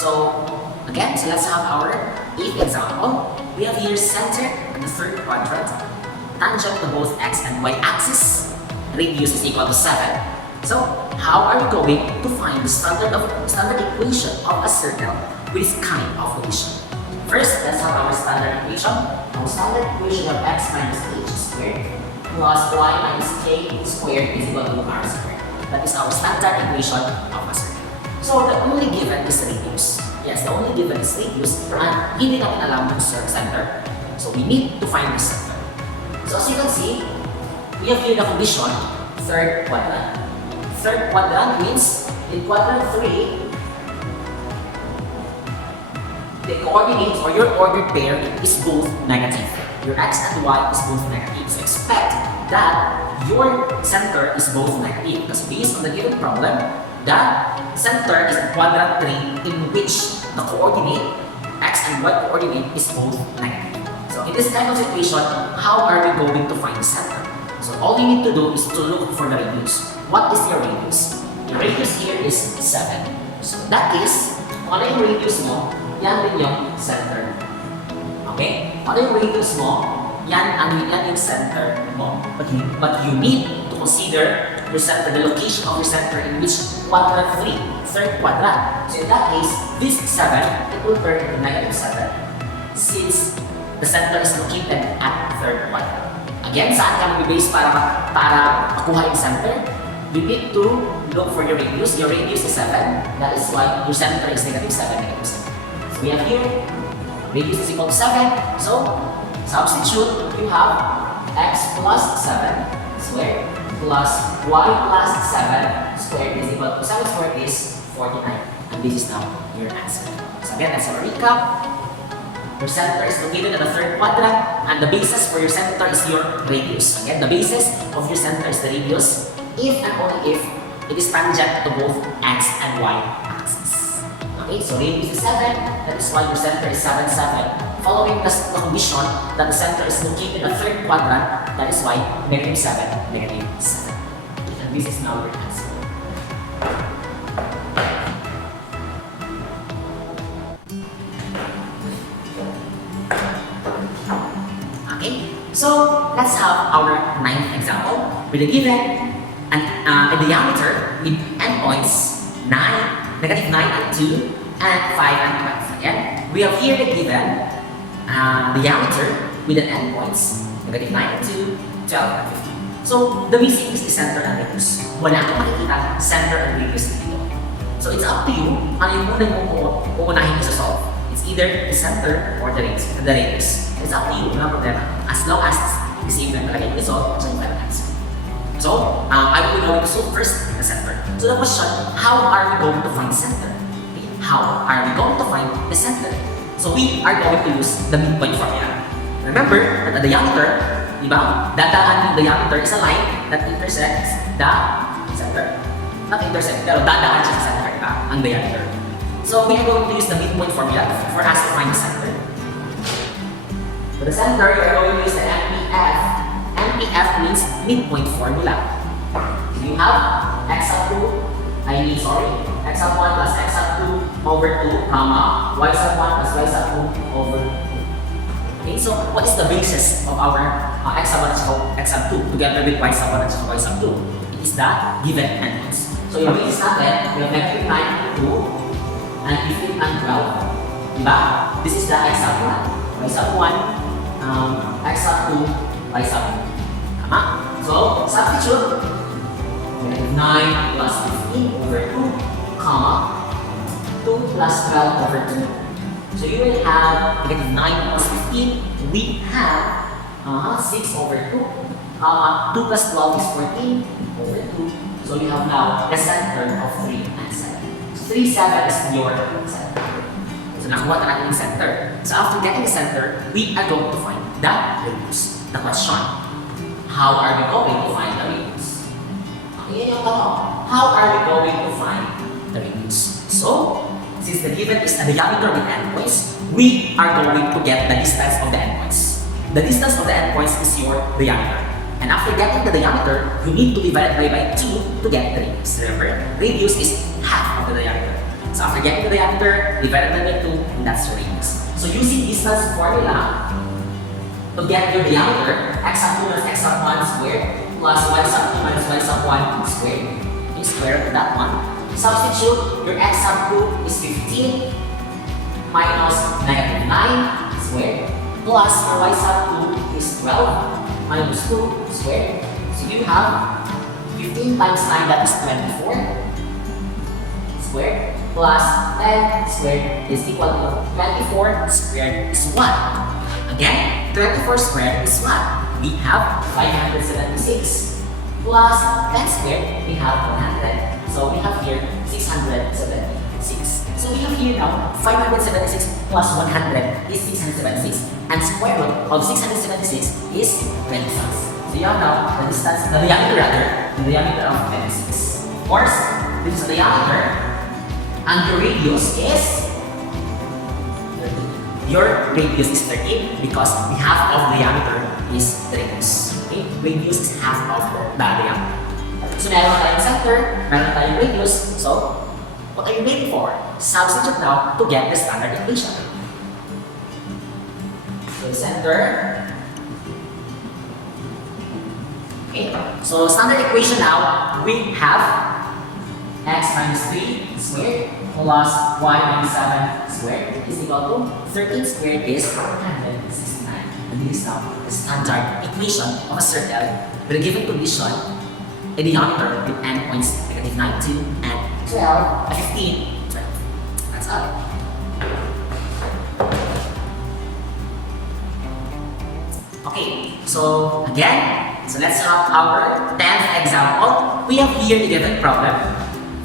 So again, so let's have our eighth example. We have here center in the third quadrant, tangent to both x and y axis, radius is equal to 7. So how are we going to find the standard equation of a circle with this kind of equation? First, let's have our standard equation. Our standard equation of x minus h squared plus y minus k squared is equal to r squared. That is our standard equation of a circle. So the only given is radius. Yes, the only given is radius and hindi natin alam yung center. So we need to find the center. So as you can see, we have here the condition, third quadrant. Third quadrant means in quadrant 3, the coordinates or your ordered pair is both negative. Your x and y is both negative. So expect that your center is both negative because based on the given problem, the center is in quadrant 3 in which the coordinate x and y coordinate is both negative. So in this kind of situation, how are we going to find the center? So all you need to do is to look for the radius. What is your radius? Your radius here is 7. So that is, ano yung radius mo, yan din yung center. Okay? Ano yung radius mo, yan yung center mo. But you need to consider your center, the location of your center in which quadrant 3, third quadrant. So in that case, this 7, it will turn into negative 7 since the center is located at third quadrant. Again, saan ka mag-base para makuha yung center? You need to look for your radius. Your radius is 7. That is why your center is negative 7, negative 7. So we have here, radius is equal to 7. So, substitute, you have x plus 7 squared plus y plus 7 squared is equal to 7 squared is 49. And this is now your answer. So again, let's have a recap. Your center is located at the third quadrant and the basis for your center is your radius. Again, the basis of your center is the radius if and only if it is tangent to both x and y axis. Okay, so radius is 7, that is why your center is 7, 7. Following the condition that the center is located at the third quadrant, that is why negative 7, negative 7. And this is now your answer. Okay, so let's have our ninth example with a given a diameter with endpoints 9, negative 9 and 2, and 5 and 12. Again, we have here the given diameter with an endpoints negative 9 and 2, 12 and 15. So the missing is the center and radius. Wala kang makikita center and radius dito. So it's up to you ano yung unang uunahin mo sa solve. It's either the center or the radius. It's up to you, wala problema. As long as the same lang talaga yung result, so yung answer. So, I will be going to solve first the center. So the question, how are we going to find the center? Okay. How are we going to find the center? So we are going to use the midpoint formula. Remember that the diameter, diba? Dadaan yung diameter is a line that intersects the center. Not intersect, pero dadaan siya sa center, diba? Ang diameter. So we are going to use the midpoint formula for us to find the center. For the center, we are going to use the MPF. MPF means midpoint formula. So you have x sub 1 plus x sub 2 over 2, comma, y sub 1 plus y sub 2 over 2. Okay, so what is the basis of our x sub 1 and x sub 2 together with y sub 1 and y sub 2? It is the given endpoints. So yung basis natin, we have negative 9, 2, and 15 and 12. Diba? This is the x sub 1, y sub 1, x sub 2, y sub 2. Tama? So, substitute. Negative 9 plus 15 over 2, comma, 2 plus 12 over 2. So you will have negative 9 plus 15. We have 6 over 2, 2 plus 12 is 14 over 2. So you have now the center of 3 and 7. So 3, 7 is your center. So nakuha na natin yung center. So after getting the center, we are going to find the radius. The question, how are we going to find the radius? Okay, yun yung tanong. How are we going to find the radius? So, since the given is a diameter with endpoints, we are going to get the distance of the endpoints. The distance of the endpoints is your diameter. And after getting the diameter, you need to divide it by 2 to get the radius. Remember, radius is half of the diameter. So after getting the diameter, divide it by 2, and that's your radius. So using distance formula, to get your diameter, x sub 2 minus x sub 1 squared plus y sub 2 minus y sub 1 squared. You square root that one. Substitute, your x sub 2 is 15 minus negative 9 squared plus your y sub 2 is 12 minus 2 squared. So you have 15 times 9, that is 24 squared plus 10 squared is equal to 24 squared is 1. Again, 24 squared is what? We have 576 plus 10 squared, we have 100. So we have here 676. So we have here now 576 plus 100 is 676. And square root of 676 is 26. So you have now the distance, the diameter of 26. Of course, this is the diameter. And your radius is 13. Your radius is 13 because the half of the diameter is the radius. Okay? Radius is half of the diameter. So meron tayong center, meron tayong radius. So, what are you waiting for? Substitute now to get the standard equation. So center. Okay. So standard equation now, we have x minus 3 squared plus y minus 7 squared is equal to 13 squared is 169. And this is now the standard equation of a circle with a given condition, a diameter with endpoints negative 9, 2, and 12, 15, 12. That's all. Okay, so again, so let's have our 10th example. We have here the given problem.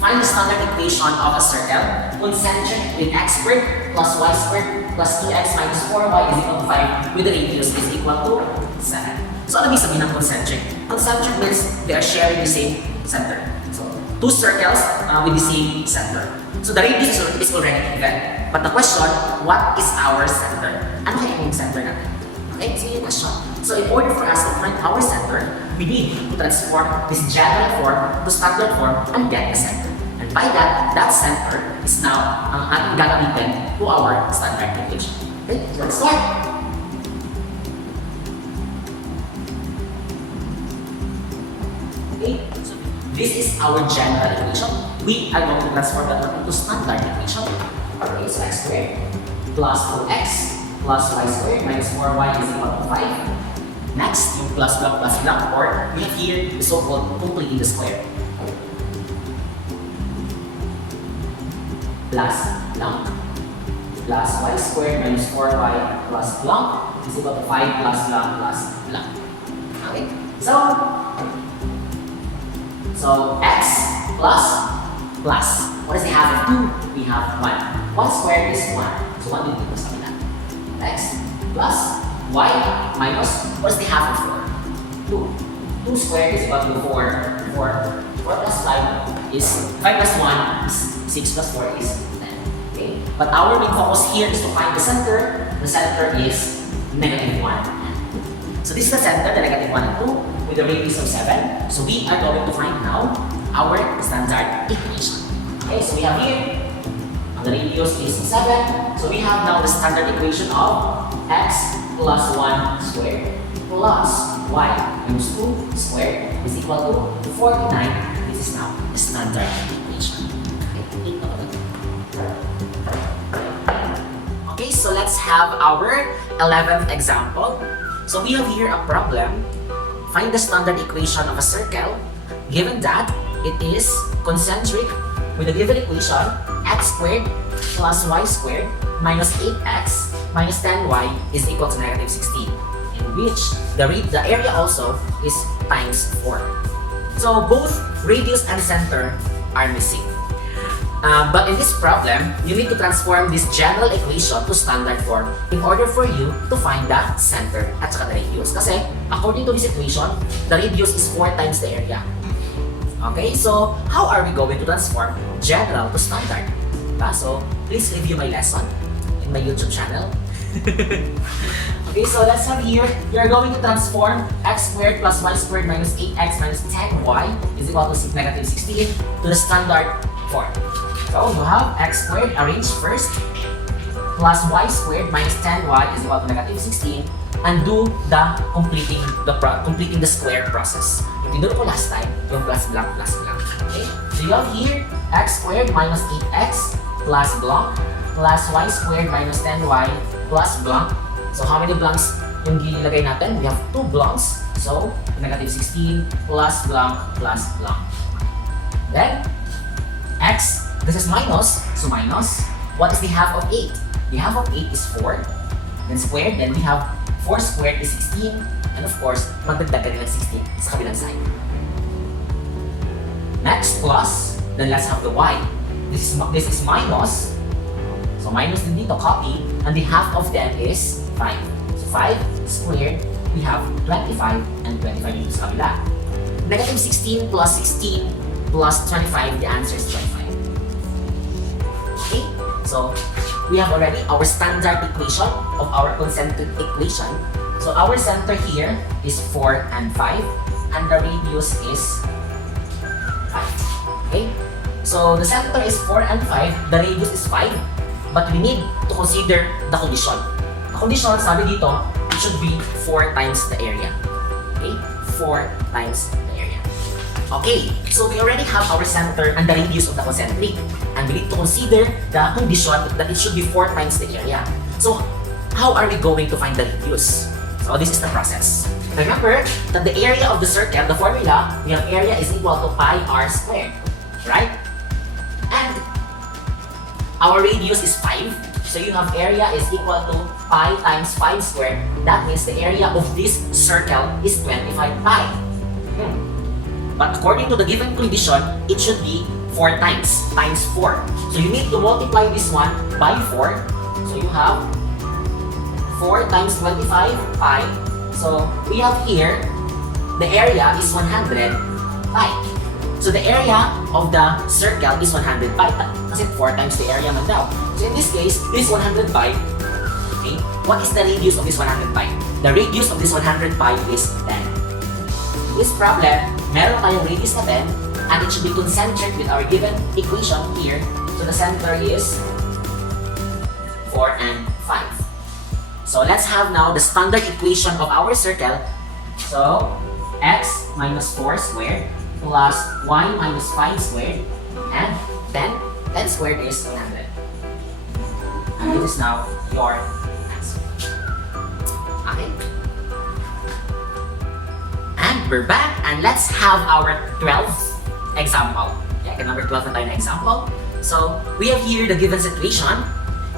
Find the standard equation of a circle, concentric with x squared plus y squared plus 2x minus 4y is equal to 5 with the radius is equal to 7. So ano ibig sabihin ng concentric? Concentric means they are sharing the same center. So two circles with the same center. So the radius is already given. But the question, what is our center? Ano kaya yung center natin? Okay, so yung question. So in order for us to find our center, we need to transform this general form to standard form and get the center. And by that, that center is now ang ating gagamitin to our standard equation. Okay, so let's start. Okay, so this is our general equation. We are going to transform that into standard equation. Okay, so x squared plus 2x plus y squared minus 4y is equal to 5. Next, yung plus blank, or we have here the so-called completing the square. Plus blank plus y squared minus 4y plus blank is equal to 5 plus blank plus blank. Okay? So x plus plus. What is the half of 2? We have 1. 1 squared is 1. So 1 dito sa kabila. X plus y minus, what is the half of 4? 2. 2 squared is equal to 4. 4 plus 5 is 5 plus 1 is 6 plus 4 is 10. Okay? But our main focus here is to find the center. The center is negative 1. So this is the center, the negative 1 and 2 with a radius of 7. So we are going to find now our standard equation. Okay, so we have here, the radius is 7. So we have now the standard equation of x plus 1 squared plus y minus 2 squared is equal to 49. This is now the standard equation. Okay, so let's have our 11th example. So we have here a problem. Find the standard equation of a circle given that it is concentric with the given equation x squared plus y squared minus 8x minus 10y is equal to negative 16, in which the area also is times 4. So both radius and center are missing. But in this problem, you need to transform this general equation to standard form in order for you to find the center at saka the radius. Kasi according to this equation, the radius is 4 times the area. Okay, so how are we going to transform general to standard? So please review my lesson in my YouTube channel. Okay, so let's have here, we are going to transform x squared plus y squared minus 8x minus 10y is equal to negative 16 to the standard form. So you have x squared arranged first plus y squared minus 10y is equal to negative 16 and do the completing the square process. Yung tinuro ko last time, yung plus blank plus blank. Okay? So you have here x squared minus 8x plus blank plus y squared minus 10y plus blank. So how many blanks yung gilagay natin? We have 2 blanks. So negative 16 plus blank plus blank. Then x, this is minus, so minus. What is the half of 8? The half of 8 is 4. Then squared, then we have 4 squared is 16. And of course, magdagdag ka rin ng 16 sa kabilang side. Next, plus. Then let's have the y. This is minus. So minus din dito, copy. And the half of them is 5. So 5 squared, we have 25 and 25 dito sa kabila. Negative 16 plus 16 plus 25, the answer is 25. Okay? So, we have already our standard equation of our concentric equation. So our center here is 4 and 5 and the radius is 5. Okay? So the center is 4 and 5, the radius is 5, but we need to consider the condition. The condition, sabi dito, it should be 4 times the area. Okay? 4 times the area. Okay, so we already have our center and the radius of the concentric. And we need to consider the condition that it should be 4 times the area. So, how are we going to find the radius? So, this is the process. Remember that the area of the circle, the formula, we have area is equal to pi r squared. Right? And our radius is 5. So, you have area is equal to pi times 5 squared. That means the area of this circle is 25 pi. But according to the given condition, it should be 4 times 4. So you need to multiply this one by 4. So you have 4 times 25 pi. So we have here, the area is 100 pi. So the area of the circle is 100 pi. Kasi 4 times the area man daw. So in this case, this 100 pi, okay, what is the radius of this 100 pi? The radius of this 100 pi is 10. This problem, meron tayong radius na 10, and it should be concentric with our given equation here. So the center is 4 and 5. So let's have now the standard equation of our circle. So x minus 4 squared plus y minus 5 squared and 10 squared is 100. And this is now your answer. Okay. And we're back and let's have our 12th example. Yeah, number 12 na tayo na example. So, we have here the given situation.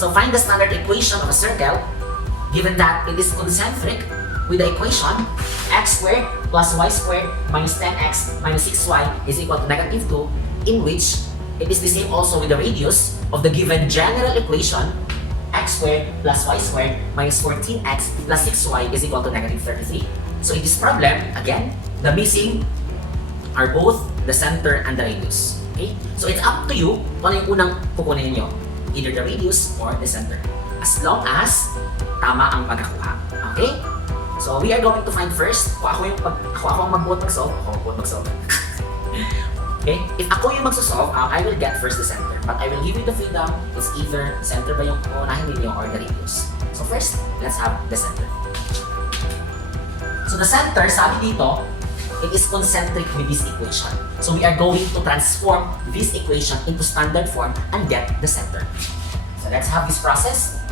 So, find the standard equation of a circle given that it is concentric with the equation x squared plus y squared minus 10x minus 6y is equal to negative 2, in which it is the same also with the radius of the given general equation x squared plus y squared minus 14x plus 6y is equal to negative 33. So, in this problem, again, the missing are both the center and the radius. Okay? So it's up to you kung ano yung unang kukunin niyo. Either the radius or the center. As long as tama ang pagkakuha. Okay? So we are going to find first, kung ako ang mag-vote mag-solve, okay? If ako yung magsosolve, I will get first the center. But I will give you the freedom, it's either center ba yung unahin ninyo or the radius. So first, let's have the center. So the center, sabi dito, it is concentric with this equation. So we are going to transform this equation into standard form and get the center. So let's have this process.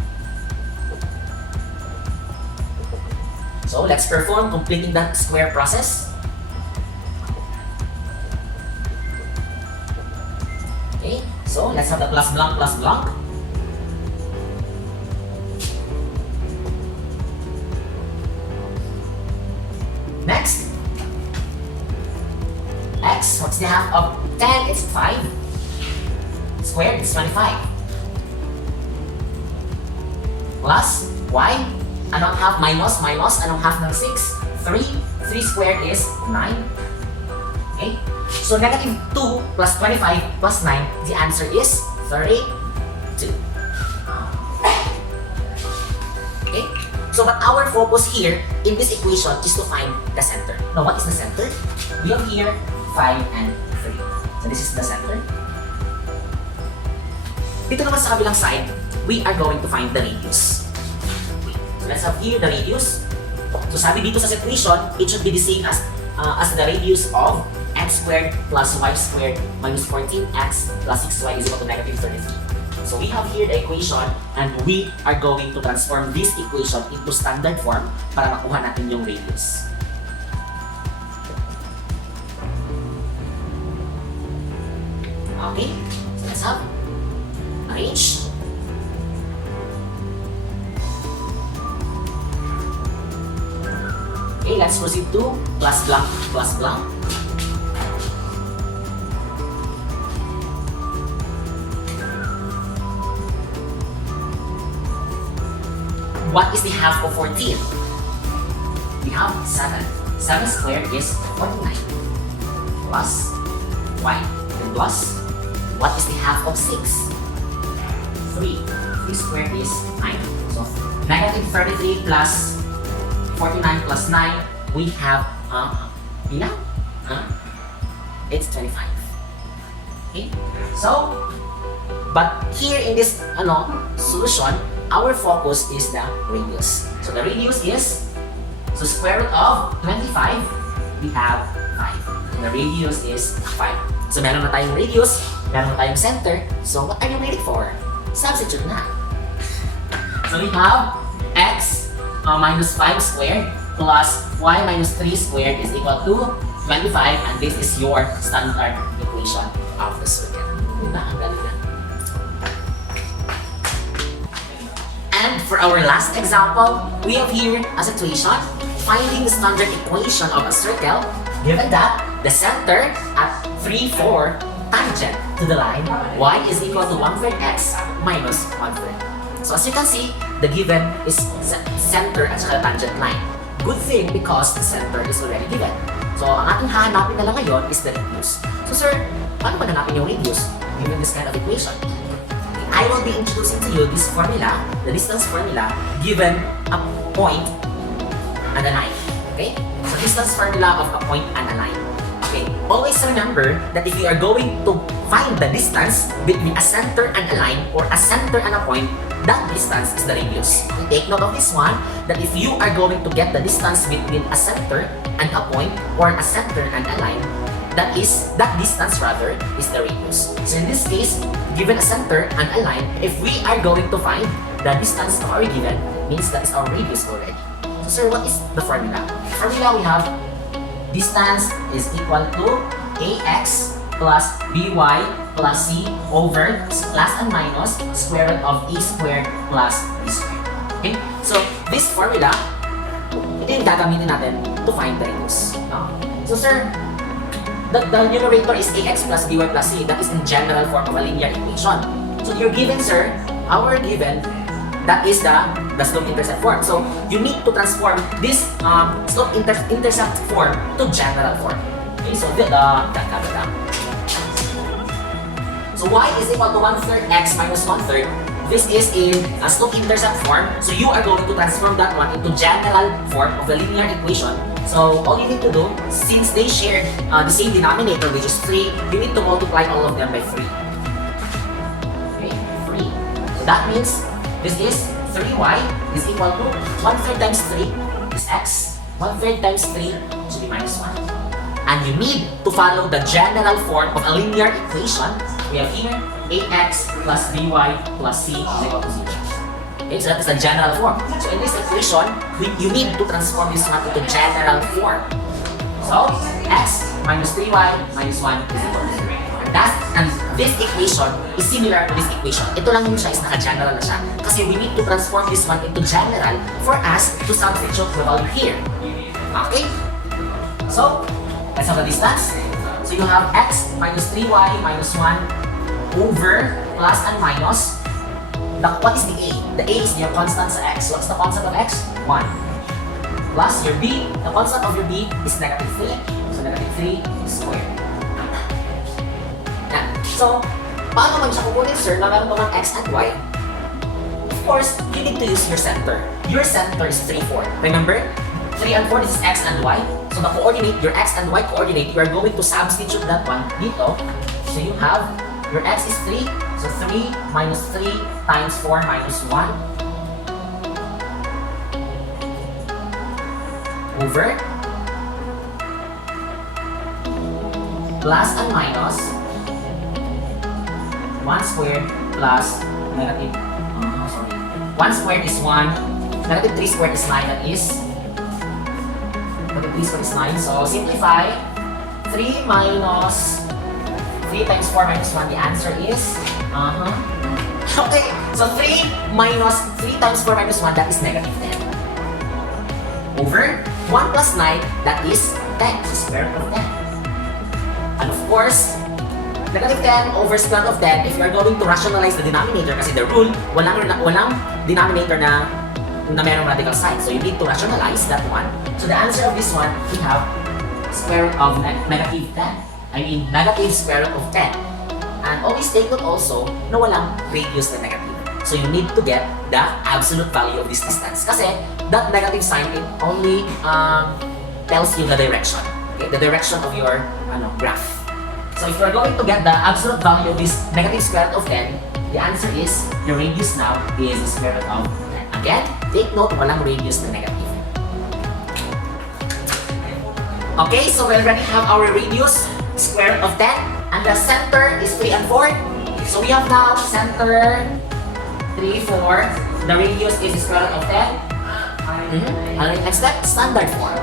So let's perform completing the square process. Okay, so let's have the plus blank plus blank. Next, x, what's the half of 10? It's 5. Squared, it's 25. Plus, y, anong half minus, anong half ng 6? 3. 3 squared is 9. Okay? So, negative 2 plus 25 plus 9, the answer is 32. Okay? So, but our focus here in this equation is to find the center. Now, what is the center? We have here 5 and 3. So this is the center. Dito naman sa kabilang side, we are going to find the radius. Okay. So let's have here the radius. So sabi dito sa situation, it should be the same as the radius of x squared plus y squared minus 14x plus 6y is equal to negative 33. So we have here the equation and we are going to transform this equation into standard form para makuha natin yung radius. Okay, so let's have arrange. Okay, let's proceed to plus blank plus blank. What is the half of 14? We have 7. 7 squared is 49. Plus y. And plus, what is the half of 6? 3. 3 squared is 9. So, negative 33 plus 49 plus 9, we have, bilang? It's 25. Okay? So, but here in this solution, our focus is the radius. So the radius is, so square root of 25, we have 5. And the radius is 5. So meron na tayong radius, meron na tayong center. So what are you waiting for? Substitute na. So we have x minus 5 squared plus y minus 3 squared is equal to 25, and this is your standard equation of the circuit. Diba? Ang galing na. And for our last example, we have here a situation finding the standard equation of a circle given that the center at 3, 4 tangent to the line y is equal to 1/3 x minus 1/3. So as you can see, the given is center at saka tangent line. Good thing because the center is already given. So ang ating hahanapin na lang ngayon is the radius. So sir, paano ba hanapin yung radius given this kind of equation? I will be introducing to you this formula, the distance formula, given a point and a line. Okay? So distance formula of a point and a line. Okay? Always remember that if you are going to find the distance between a center and a line or a center and a point, that distance is the radius. Okay? Take note of this one, that if you are going to get the distance between a center and a point or a center and a line, that distance rather is the radius. So in this case, given a center and a line, if we are going to find the distance of our given, means that is our radius already. So sir, what is the formula? Formula we have distance is equal to ax plus by plus c over plus and minus square root of a squared plus b squared. Okay? So this formula, ito yung gagamitin natin to find the radius. No? So sir, the numerator is ax plus by plus c. That is in general form of a linear equation. So you're given, sir, our given, that is the slope-intercept form. So you need to transform this slope-intercept form to general form. Okay, so so y is equal to 1/3 x minus 1/3. This is in a slope-intercept form. So you are going to transform that one into general form of the linear equation. So all you need to do, since they shared the same denominator, which is 3, you need to multiply all of them by 3. Okay, 3. So that means this is 3y is equal to 1/3 times 3 is x. 1/3 times 3 should be minus 1. And you need to follow the general form of a linear equation. We have here ax plus by plus c is equal to 0. Okay, so that is the general form. So in this equation, you need to transform this one into general form. So x minus 3y minus 1 is equal to 0. And this equation is similar to this equation. Ito lang yung siya is naka-general na siya. Kasi we need to transform this one into general for us to substitute the value here. Okay? So, let's have the distance. So you have x minus 3y minus 1 over plus and minus. What is the a? The a is your constant sa x. What's the constant of x? 1. Plus your b, the constant of your b is negative 3. So negative 3 squared. Yan. So, paano man siya kukunin, sir, na meron naman x and y? Of course, you need to use your center. Your center is 3, 4. Remember? 3 and 4, this is x and y. So the coordinate, your x and y coordinate, you are going to substitute that one dito. So you have, your x is 3, So 3 minus 3 times 4 minus 1 over plus and minus 1 squared plus negative, 1 squared is 1, negative 3 squared is 9, that is, negative 3 squared is 9, so simplify, 3 minus 3 times 4 minus 1, the answer is, okay, so 3 minus 3 times 4 minus 1, that is negative 10. Over 1 plus 9, that is 10, so square root of 10. And of course, negative 10 over square root of 10, if you are going to rationalize the denominator, kasi the rule, walang denominator na merong radical sign. So you need to rationalize that one. So the answer of this one, we have square root of negative 10. I mean, negative square root of 10. And always take note also na walang radius na negative. So you need to get the absolute value of this distance. Kasi that negative sign, it only tells you the direction. Okay? The direction of your graph. So if you're going to get the absolute value of this negative square root of 10, the answer is, the radius now is the square root of 10. Again, take note, walang radius na negative. Okay, so we already have our radius, square root of 10, and the center is 3 and 4. So we have now center 3, 4. The radius is the square root of 10. And next step, standard form.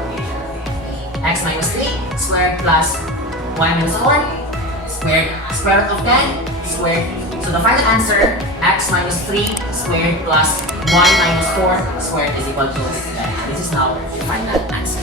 X minus 3 squared plus y minus 4 squared, square root of 10 squared. So the final answer, x minus 3 squared plus y minus 4 squared is equal to 10. This is now the final answer.